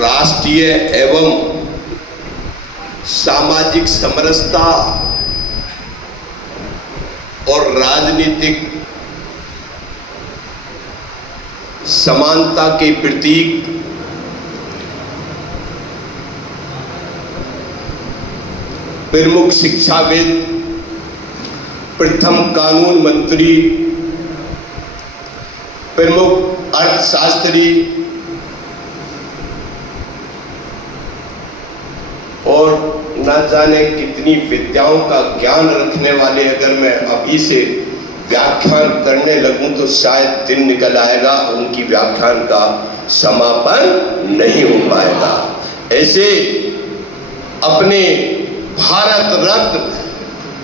राष्ट्रीय एवं सामाजिक समरसता और राजनीतिक समानता के प्रतीक प्रमुख शिक्षाविद, प्रथम कानून मंत्री, प्रमुख अर्थशास्त्री और न जाने कितनी विद्याओं का ज्ञान रखने वाले अगर मैं अभी से व्याख्यान करने लगूं तो शायद दिन निकल आएगा, उनकी व्याख्यान का समापन नहीं हो पाएगा। ऐसे अपने भारत रत्न,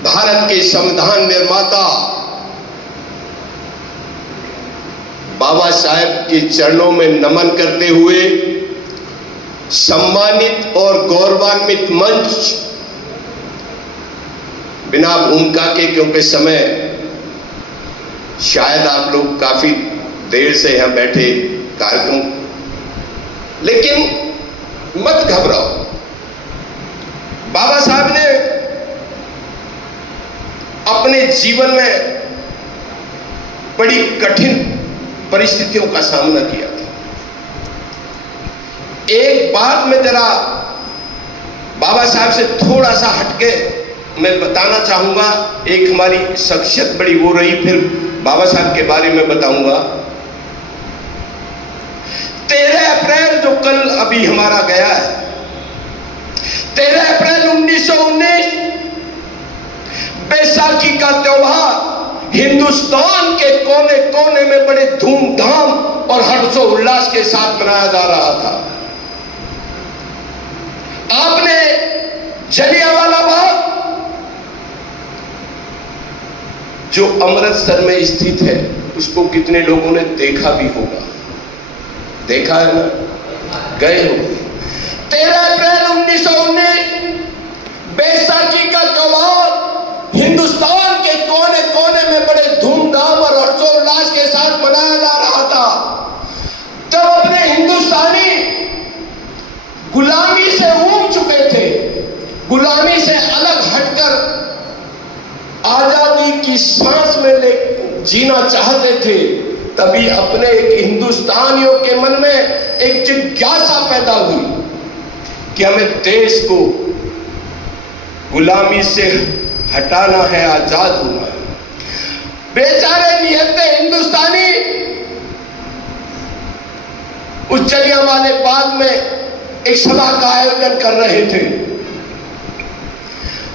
भारत के संविधान निर्माता बाबा साहेब के चरणों में नमन करते हुए सम्मानित और गौरवान्वित मंच, बिना भूमिका के, क्योंकि समय शायद आप लोग काफी देर से यहां बैठे कार्यक्रम, लेकिन मत घबराओ। बाबा साहब ने अपने जीवन में बड़ी कठिन परिस्थितियों का सामना किया था। एक बात मैं जरा बाबा साहब से थोड़ा सा हटके मैं बताना चाहूंगा। एक हमारी शख्सियत बड़ी वो रही, फिर बाबा साहब के बारे में बताऊंगा। 13 अप्रैल जो कल अभी हमारा गया है, 13 अप्रैल 1919 बैसाखी का त्योहार हिंदुस्तान के कोने कोने में बड़े धूमधाम और हर्षोल्लास के साथ मनाया जा रहा था। आपने जलियांवाला बाग जो अमृतसर में स्थित है उसको कितने लोगों ने देखा भी होगा? देखा है ना? गए होंगे। 13 अप्रैल 1919 बैसाखी का त्योहार हिंदुस्तान के कोने कोने में बड़े धूमधाम और हर्षोल्लास के साथ मनाया जा रहा था। जब अपने हिंदुस्तानी गुलामी से ऊब चुके थे, गुलामी से अलग हटकर आजादी की सांस में जीना चाहते थे, तभी अपने एक हिंदुस्तानियों के मन में एक जिज्ञासा पैदा हुई कि हमें देश को गुलामी से हटाना है, आजाद होना है। बेचारे निहत्ते हिंदुस्तानी उस जलियांवाले बाग में एक सभा का आयोजन कर रहे थे।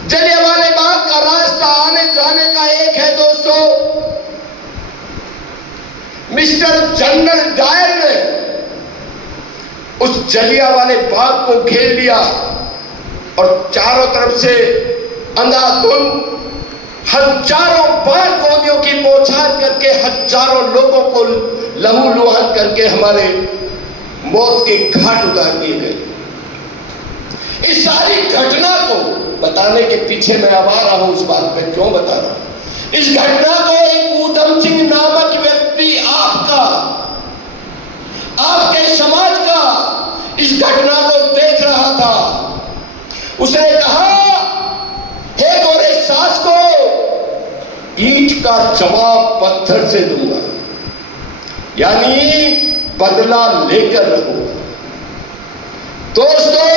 जलियांवाले बाग का रास्ता आने जाने का एक है दोस्तों। मिस्टर जनरल डायर ने उस जलियांवाले बाग को घेर लिया और चारों तरफ से अंधाधुंध हजारों बार गोलियों की बौछार करके हजारों लोगों को लहूलुहान करके हमारे मौत के घाट उतार दिए गए। इस सारी घटना को बताने के पीछे मैं अब आ रहा हूं, उस बात पे क्यों बता रहा हूं। इस घटना को एक ऊधम सिंह नामक व्यक्ति आपके समाज का इस घटना को देख रहा था। उसने कहा, हे गोरे सास को ईंट का जवाब पत्थर से दूंगा, यानी बदला लेकर रहूंगा। दोस्तों,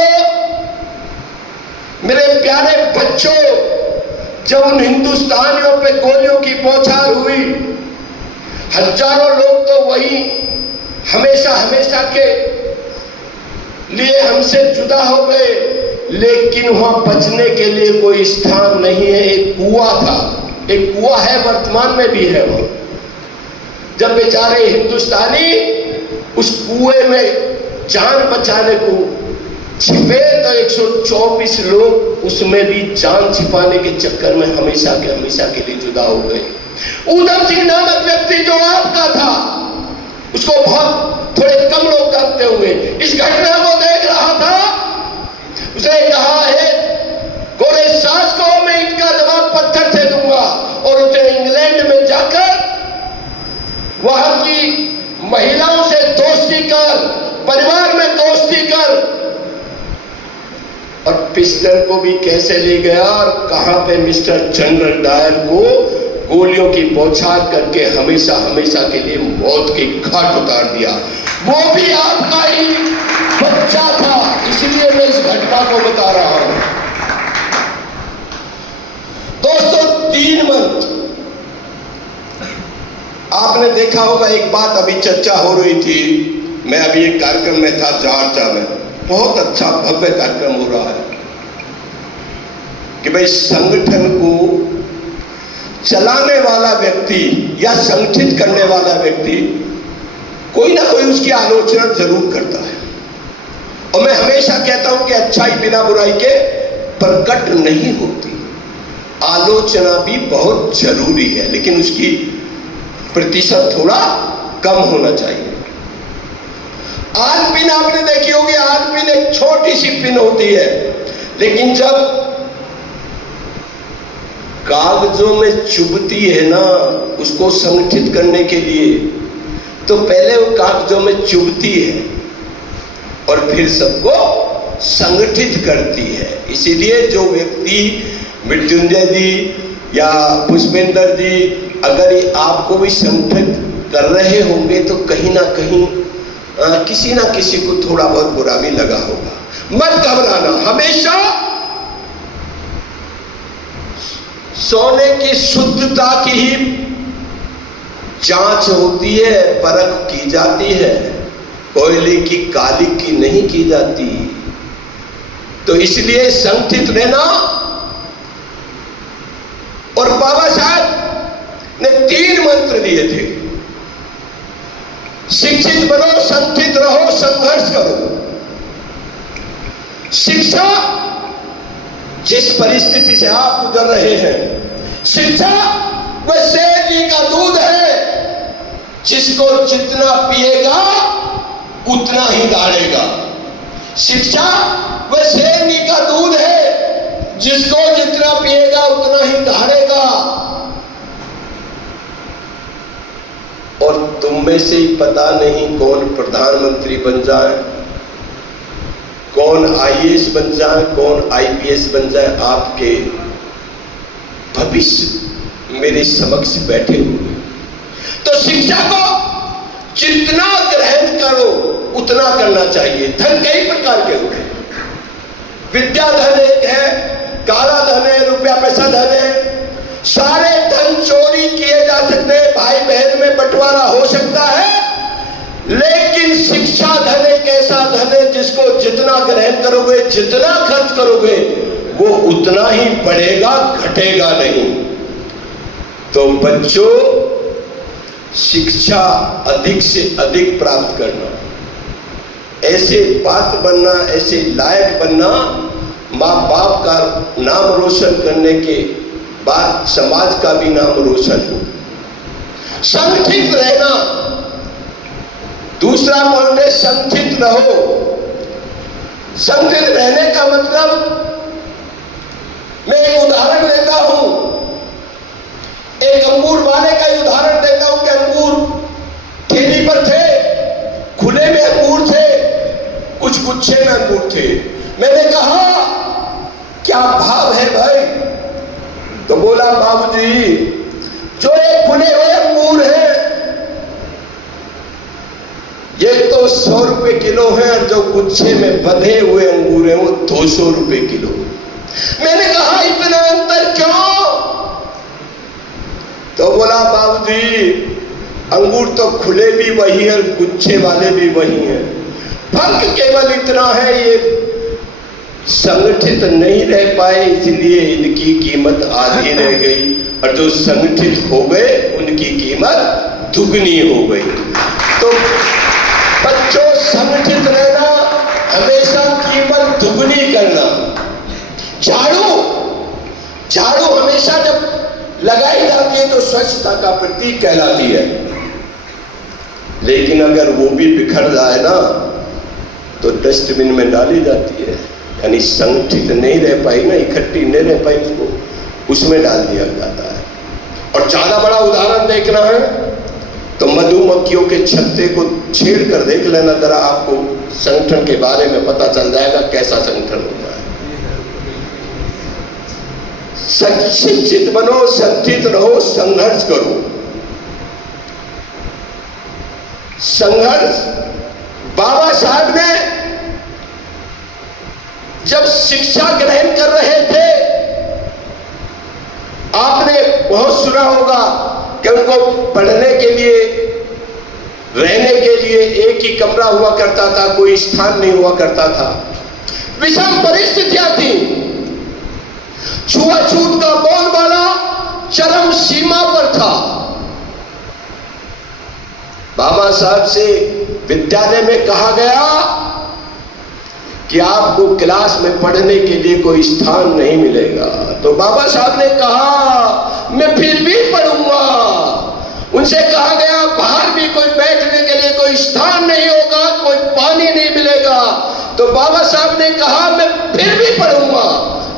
मेरे प्यारे बच्चों, जब उन हिंदुस्तानियों पे गोलियों की बौछार हुई, हजारों लोग तो वही हमेशा हमेशा के लिए हमसे जुदा हो गए, लेकिन वहां बचने के लिए कोई स्थान नहीं है। एक कुआं था, एक कुआं है, वर्तमान में भी है वहां। जब बेचारे हिंदुस्तानी उस कुएं में जान बचाने को छिपे तो 124 लोग उसमें भी जान छिपाने के चक्कर में हमेशा के लिए जुदा हो गए। ऊधम सिंह नामक व्यक्ति जो आपका था, उसको बहुत थोड़े कम लोग जानते हुए इस घटना को देख रहा था। उसने कहा, है गोरे सास को मैं ईंट का जवाब पत्थर से दूंगा, और उसे इंग्लैंड में जाकर वहां की महिलाओं से दोस्ती कर, परिवार में दोस्ती कर, पिस्टल को भी कैसे ले गया और कहां पे मिस्टर जनरल डायर को गोलियों की बौछार करके हमेशा हमेशा के लिए मौत की घाट उतार दिया। वो भी आपका ही बच्चा था, इसलिए मैं इस घटना को बता रहा हूं। दोस्तों, 3 मंथ आपने देखा होगा, एक बात अभी चर्चा हो रही थी, मैं अभी एक कार्यक्रम में था जॉर्जिया में, बहुत अच्छा भव्य कार्यक्रम हो रहा है कि भाई संगठन को चलाने वाला व्यक्ति या संगठित करने वाला व्यक्ति कोई ना कोई उसकी आलोचना जरूर करता है। और मैं हमेशा कहता हूं कि अच्छाई बिना बुराई के प्रकट नहीं होती। आलोचना भी बहुत जरूरी है, लेकिन उसकी प्रतिशत थोड़ा कम होना चाहिए। आल पिन आपने देखी होगी, आल पिन एक छोटी सी पिन होती है, लेकिन जब कागजों में चुभती है ना, उसको संगठित करने के लिए, तो पहले वो कागजों में चुभती है और फिर सबको संगठित करती है। इसीलिए जो व्यक्ति मृत्युंजय जी या पुष्पेंद्र जी अगर ये आपको भी संगठित कर रहे होंगे तो कहीं ना कहीं किसी ना किसी को थोड़ा बहुत बुरा भी लगा होगा। मत घबराना, हमेशा सोने की शुद्धता की ही जांच होती है, परख की जाती है, कोयले की काली की नहीं की जाती। तो इसलिए संगठित रहना। और बाबा साहब ने 3 मंत्र दिए थे, शिक्षित बनो, संगठित रहो, संघर्ष करो। शिक्षा जिस परिस्थिति से आप गुजर रहे हैं, शिक्षा वह शेरनी का दूध है जिसको जितना पिएगा उतना ही दौड़ेगा। शिक्षा वह शेरनी का दूध है जिसको जितना पिएगा उतना ही दौड़ेगा। और तुम में से ही पता नहीं कौन प्रधानमंत्री बन जाए, कौन आईएएस बन जाए, कौन आईपीएस बन जाए। आपके भविष्य मेरे समक्ष बैठे हुए। तो शिक्षा को जितना ग्रहण करो उतना करना चाहिए। धन कई प्रकार के होते हैं, विद्या धन एक है, काला धन है, रुपया पैसा धन है। सारे धन चोरी किए जा सकते हैं, भाई बहन में बंटवारा हो सकता है, लेकिन शिक्षा धन एक ऐसा धन है जिसको जितना ग्रहण करोगे, जितना खर्च करोगे, वो उतना ही बढ़ेगा, घटेगा नहीं। तो बच्चों, शिक्षा अधिक से अधिक प्राप्त करना, ऐसे पात्र बनना, ऐसे लायक बनना, माँ बाप का नाम रोशन करने के बाद समाज का भी नाम रोशन हो। संगठित रहना, दूसरा पॉइंट है संगठित रहो। संगठित रहने का मतलब, मैं एक उदाहरण देता हूं, एक अंगूर वाले का ही उदाहरण देता हूं कि अंगूर ठेली पर थे, खुले में अंगूर थे, कुछ गुच्छे में अंगूर थे। मैंने कहा क्या भाव है भाई? तो बोला बाबूजी, जो एक खुले हुए अंगूर है ये तो 100 रुपए किलो है, और जो गुच्छे में बंधे हुए अंगूर हैं वो 200 रुपए किलो। मैंने कहा इतना अंतर क्यों? तो बोला बाबूजी, अंगूर तो खुले भी वही है, गुच्छे वाले भी वही हैं, फर्क केवल इतना है ये संगठित नहीं रह पाए, इसलिए इनकी कीमत आधी रह गई, और जो संगठित हो गए उनकी कीमत दुगनी हो गई। तो बच्चों, संगठित रहना, हमेशा कीमत दुगनी करना। झाड़ू हमेशा जब लगाई जाती है तो स्वच्छता का प्रतीक कहलाती है, लेकिन अगर वो भी बिखर जाए ना तो डस्टबिन में डाली जाती है। यानी संगठित नहीं रह पाई ना, इकट्ठी नहीं रह पाई, उसको उसमें डाल दिया जाता है। और ज्यादा बड़ा उदाहरण देखना है तो मधुमक्खियों के छत्ते को छेड़ कर देख लेना जरा, आपको संगठन के बारे में पता चल जाएगा कैसा संगठन होता है। शिक्षित बनो, शिक्षित रहो, संघर्ष करो। संघर्ष बाबा साहब ने जब शिक्षा ग्रहण कर रहे थे, आपने बहुत सुना होगा कि उनको पढ़ने के लिए, रहने के लिए एक ही कमरा हुआ करता था, कोई स्थान नहीं हुआ करता था। विषम परिस्थितियां थी, छुआछूत का बोलबाला चरम सीमा पर था। बाबा साहब से विद्यालय में कहा गया कि आपको क्लास में पढ़ने के लिए कोई स्थान नहीं मिलेगा, तो बाबा साहब ने कहा मैं फिर भी पढ़ूंगा। उनसे कहा गया बाहर भी कोई बैठने के लिए कोई स्थान नहीं होगा, कोई पानी नहीं मिलेगा, तो बाबा साहब ने कहा मैं फिर भी पढ़ूंगा।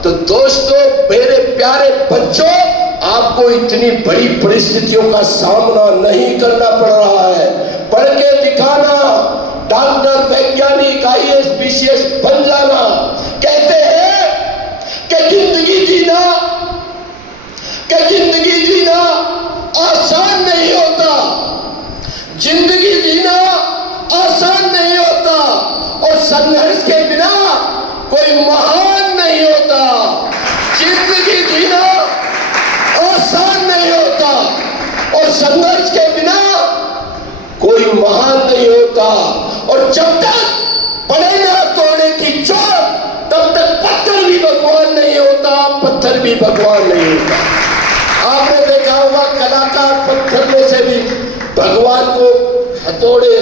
तो दोस्तों, मेरे प्यारे बच्चों, आपको इतनी बड़ी परिस्थितियों का सामना नहीं करना पड़ रहा है। पढ़ के दिखाना, डॉक्टर, वैज्ञानिक, IAS, PCS बन जाना। कहते हैं कि जिंदगी जीना आसान नहीं होता, जिंदगी जीना आसान नहीं होता, और संघर्ष के बिना कोई महान नहीं होता। जिंदगी जीना आसान नहीं होता और संघर्ष के बिना कोई महान नहीं होता। और जब तक पड़े ना तोड़ने की चोट, तब तक पत्थर भी भगवान नहीं होता, पत्थर भी भगवान नहीं होता। आपने देखा होगा कलाकार पत्थर में से भी भगवान को हथौड़े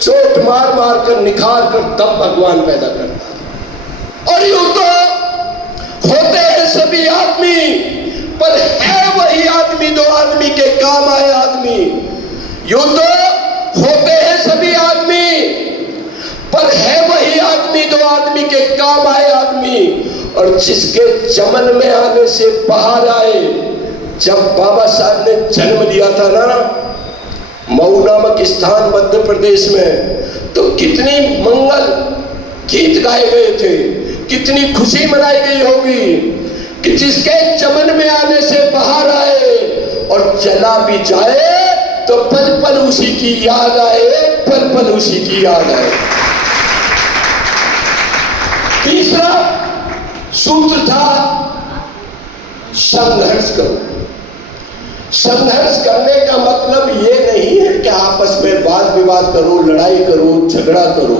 चोट मार मार कर निखार कर तब भगवान पैदा करता है। और यूं तो होते हैं सभी आदमी, पर है वही आदमी दो आदमी के काम आए आदमी। यूं तो होते हैं सभी आदमी, पर है वही आदमी दो आदमी के काम आए आदमी। और जिसके चमन में आने से बाहर आए। जब बाबा साहब ने जन्म लिया था ना, मऊ नामक स्थान मध्य प्रदेश में, तो कितनी मंगल गीत गाए गए थे, कितनी खुशी मनाई गई होगी कि जिसके चमन में आने से बाहर आए और चला भी जाए तो पल पल उसी की याद आए, पल पल उसी की याद आए। तीसरा सूत्र था संघर्ष करो। संघर्ष करने का मतलब ये नहीं है कि आपस में वाद विवाद करो, लड़ाई करो, झगड़ा करो।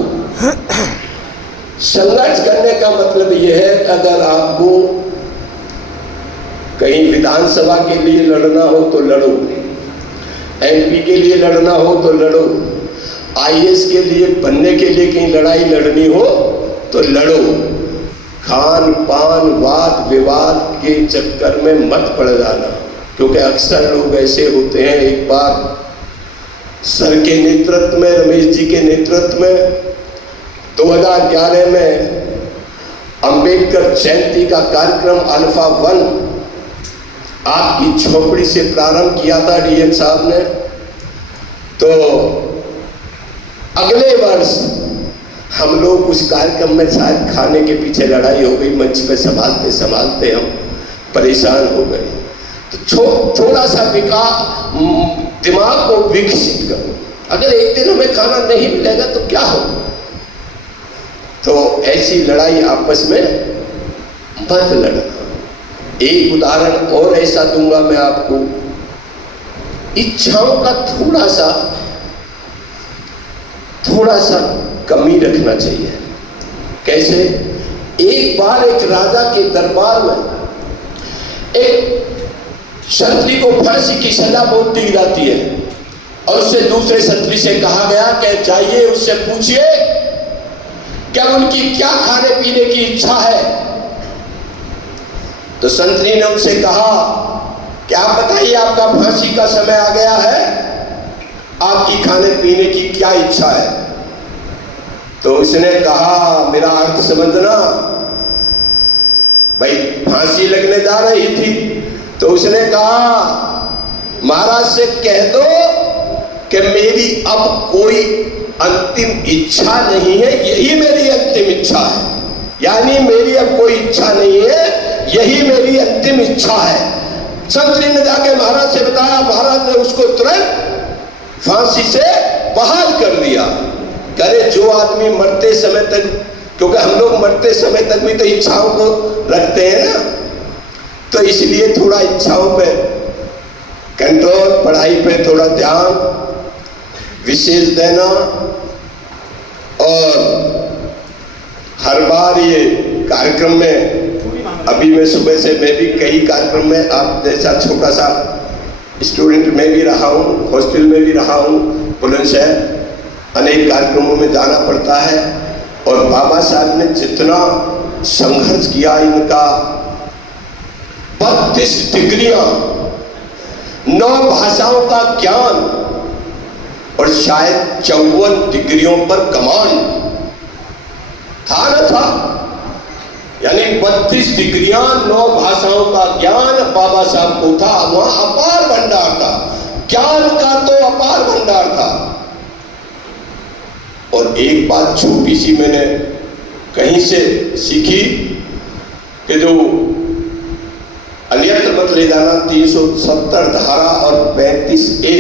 संघर्ष करने का मतलब ये है कि अगर आपको कहीं विधानसभा के लिए लड़ना हो तो लड़ो, MP के लिए लड़ना हो तो लड़ो, IAS के लिए बनने के लिए कहीं लड़ाई लड़नी हो तो लड़ो। खान पान वाद विवाद के चक्कर में मत पड़ जाना, क्योंकि अक्सर लोग ऐसे होते हैं। एक बार सर के नेतृत्व में, रमेश जी के नेतृत्व में 2011 में अंबेडकर जयंती का कार्यक्रम अल्फा 1 आपकी झोपड़ी से प्रारंभ किया था DM साहब ने। तो अगले वर्ष हम लोग उस कार्यक्रम में शायद खाने के पीछे लड़ाई हो गई, मंच पे संभालते संभालते हम परेशान हो गए। तो थोड़ा सा दिमाग को विकसित करो। अगर एक दिन हमें खाना नहीं मिलेगा तो क्या होगा? तो ऐसी लड़ाई आपस में मत लड़ना। एक उदाहरण और ऐसा दूंगा मैं आपको। इच्छाओं का थोड़ा सा कमी रखना चाहिए। कैसे? एक बार एक राजा के दरबार में एक क्षत्रिय को फांसी की सजा बोलती जाती है और उससे दूसरे क्षत्रिय से कहा गया कि जाइए उससे पूछिए क्या उनकी क्या खाने पीने की इच्छा है। तो क्षत्रिय ने उनसे कहा कि आप बताइए, आपका फांसी का समय आ गया है, आपकी खाने पीने की क्या इच्छा है? तो उसने कहा, मेरा अर्थ समझना, भाई फांसी लगने जा रही थी। तो उसने कहा, महाराज से कह दो कि मेरी अब कोई अंतिम इच्छा नहीं है, यही मेरी अंतिम इच्छा है। यानी मेरी अब कोई इच्छा नहीं है यही मेरी अंतिम इच्छा है। संतरी ने जाके महाराज से बताया, महाराज ने उसको तुरंत फांसी से बहाल कर दिया। करे जो आदमी मरते समय तक, क्योंकि हम लोग मरते समय तक भी तो इच्छाओं को रखते हैं ना, तो इसलिए थोड़ा इच्छाओं पे कंट्रोल, पढ़ाई पे थोड़ा ध्यान विशेष देना, और हर बार ये कार्यक्रम में, अभी मैं सुबह से मैं भी कई कार्यक्रम में आप जैसा छोटा सा स्टूडेंट में भी रहा हूँ, हॉस्टल में भी रहा हूँ, बुलंदशहर अनेक कार्यक्रमों में जाना पड़ता है। और बाबा साहब ने जितना संघर्ष किया, इनका 32 डिग्रियां, 9 भाषाओं का ज्ञान और शायद 54 डिग्रियों पर कमांड था न था, यानी 32 डिग्रियां, 9 भाषाओं का ज्ञान बाबा साहब को था। वहां अपार भंडार था, ज्ञान का तो अपार भंडार था। और एक बात छोटी सी मैंने कहीं से सीखी कि जो अन्यत्र मत ले जाना 370 धारा और 35A,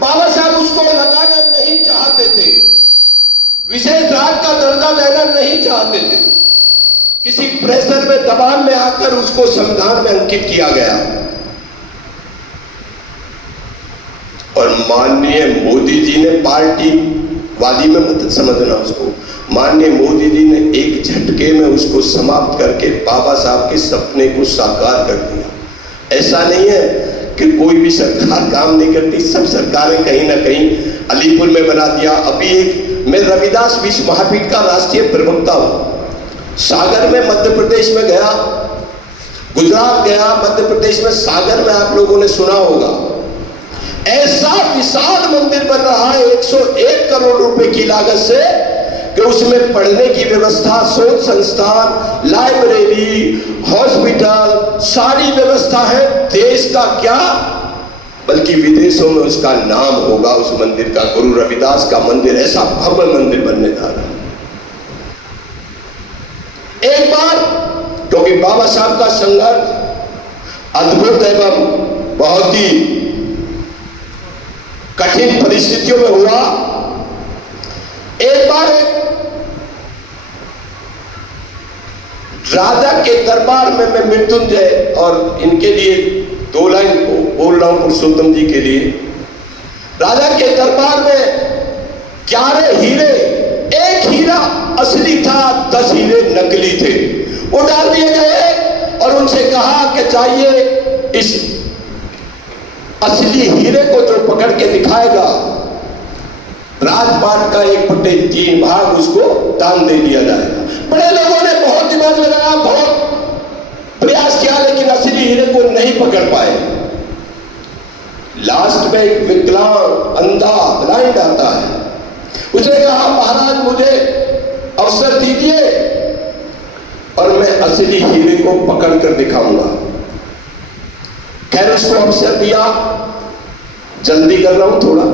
बाबा साहब उसको लगाना नहीं चाहते थे, विशेष राज का दर्जा देना नहीं चाहते थे। किसी प्रेशर में, दबाव में आकर उसको संविधान में अंकित किया गया। और माननीय मोदी जी ने, पार्टी वादी में मत समझना उसको, माननीय मोदी जी ने एक झटके में उसको समाप्त करके बाबा साहब के सपने को साकार कर दिया। ऐसा नहीं है कि कोई भी सरकार काम नहीं करती, सब सरकारें कहीं ना कहीं, अलीपुर में बना दिया। अभी एक मैं रविदास विश्व महापीठ का राष्ट्रीय प्रवक्ता हूँ, सागर में मध्य प्रदेश में गया, गुजरात गया, मध्य प्रदेश में सागर में आप लोगों ने सुना होगा, ऐसा विशाल मंदिर बन रहा है 101 करोड़ रुपए की लागत से, कि उसमें पढ़ने की व्यवस्था, शोध संस्थान, लाइब्रेरी, हॉस्पिटल, सारी व्यवस्था है। देश का क्या, बल्कि विदेशों में उसका नाम होगा उस मंदिर का। गुरु रविदास का मंदिर, ऐसा भव्य मंदिर बनने जा रहा है। एक बार, क्योंकि बाबा साहब का संघर्ष अद्भुत एवं बहुत ही कठिन परिस्थितियों में हुआ। एक बार राजा के दरबार में मैं मृत्युंजय और इनके लिए 2 लाइन बोल रहा हूं पुरुषोत्तम जी के लिए। राजा के दरबार में 11 हीरे, एक हीरा असली था, 10 हीरे नकली थे, वो डाल दिए गए और उनसे कहा कि चाहिए इस असली हीरे को जो पकड़ के दिखाएगा, राजपाट का 1/3 भाग उसको दान दे दिया जाएगा। बड़े लोगों ने बहुत दिमाग लगाया, बहुत प्रयास किया, लेकिन असली हीरे को नहीं पकड़ पाए। लास्ट में एक विकलांग, अंधा, ब्लाइंड आता है, उसने कहा महाराज मुझे अवसर दीजिए और मैं असली हीरे को पकड़ कर दिखाऊंगा। खैर उसको अवसर दिया, जल्दी कर रहा हूं थोड़ा,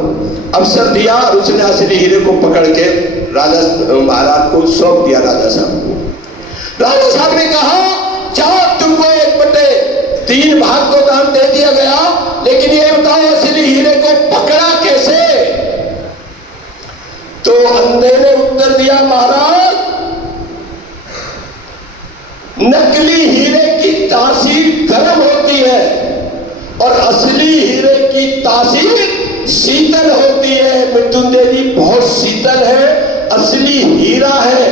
अवसर दिया और उसने असली हीरे को पकड़ के राजा महाराज को सौंप दिया। राजा साहब को, राजा साहब ने कहा चाहे तुमको 1/3 भाग को दान दे दिया गया, लेकिन ये बताओ असली हीरे को पकड़ा कैसे? तो अंधे ने उत्तर दिया महाराज, नकली हीरे की तासीर गर्म होती है और असली हीरे की तासीर शीतल होती है। मृत्युंजय जी बहुत शीतल है, असली हीरा है।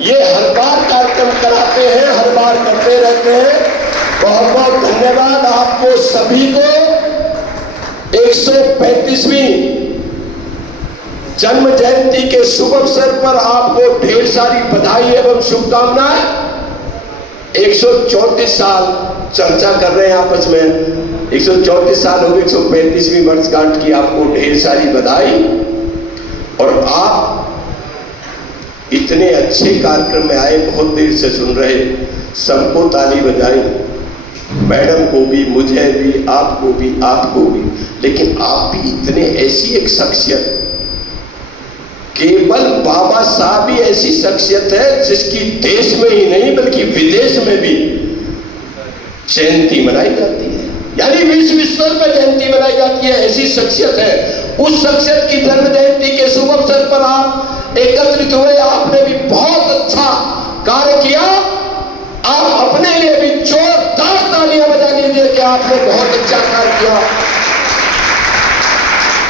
ये हर बार कार्यक्रम कराते हैं, हर बार करते रहते हैं। बहुत बहुत धन्यवाद आपको सभी को। 135वीं जन्म जयंती के शुभ अवसर पर आपको ढेर सारी बधाई एवं शुभकामनाएं। 134 साल चर्चा कर रहे हैं आपस में, 134 साल हो गए 135वीं वर्षगांठ की, आपको ढेर सारी बधाई। और आप इतने अच्छे कार्यक्रम में आए, बहुत देर से सुन रहे, सबको ताली बजाई, मैडम को भी, मुझे भी, आपको भी, आपको भी। लेकिन आप भी इतने, ऐसी एक शख्सियत, केवल बाबा साहब ही ऐसी शख्सियत है जिसकी देश में ही नहीं बल्कि विदेश में भी जयंती मनाई जाती है, यानी विश्व स्तर पर जयंती मनाई जाती है। ऐसी शख्सियत है, उस शख्सियत की जन्म जयंती के शुभ अवसर पर आप एकत्रित हुए। आपने भी बहुत अच्छा कार्य किया। आप अपने लिए भी जोरदार तालियां बजा लीजिए कि आपने बहुत अच्छा कार्य किया।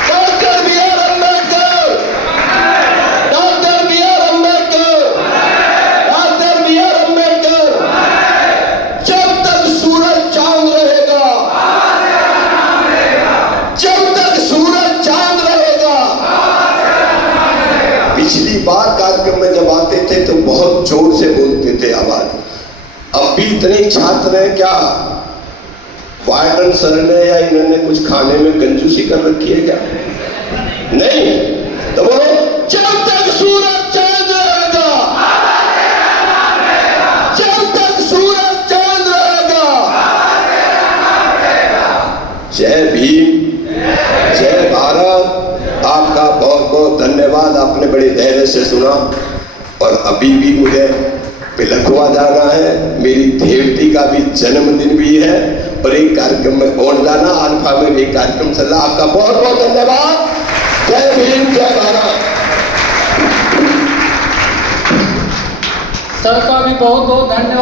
Doctor B R Ambedkar, doctor B R Ambedkar, doctor B R Ambedkar. जब तक सूरज चांद रहेगा, जब तक सूरज चांद रहेगा। पिछली बार कार्यक्रम में जब आते थे तो बहुत जोर से बोलते थे आवाज। अब भी इतने छात्र हैं, क्या वार्डन सर ने या इन्होंने कुछ खाने में कंजूसी कर रखी है क्या? नहीं, तो बोलो जब तक सूरज चांद रहेगा, जब तक सूरज चांद रहेगा। जय भीम, जय भारत। आपका बहुत बहुत धन्यवाद, आपने बड़े धैर्य से सुना। और अभी भी मुझे पिलखुआ जाना है, मेरी देवती का भी जन्मदिन भी है और एक कार्यक्रम में और जाना, अल्फा में भी कार्यक्रम चल रहा। आपका बहुत बहुत धन्यवाद। जय भीम, जय भारत। सर का भी बहुत बहुत धन्यवाद।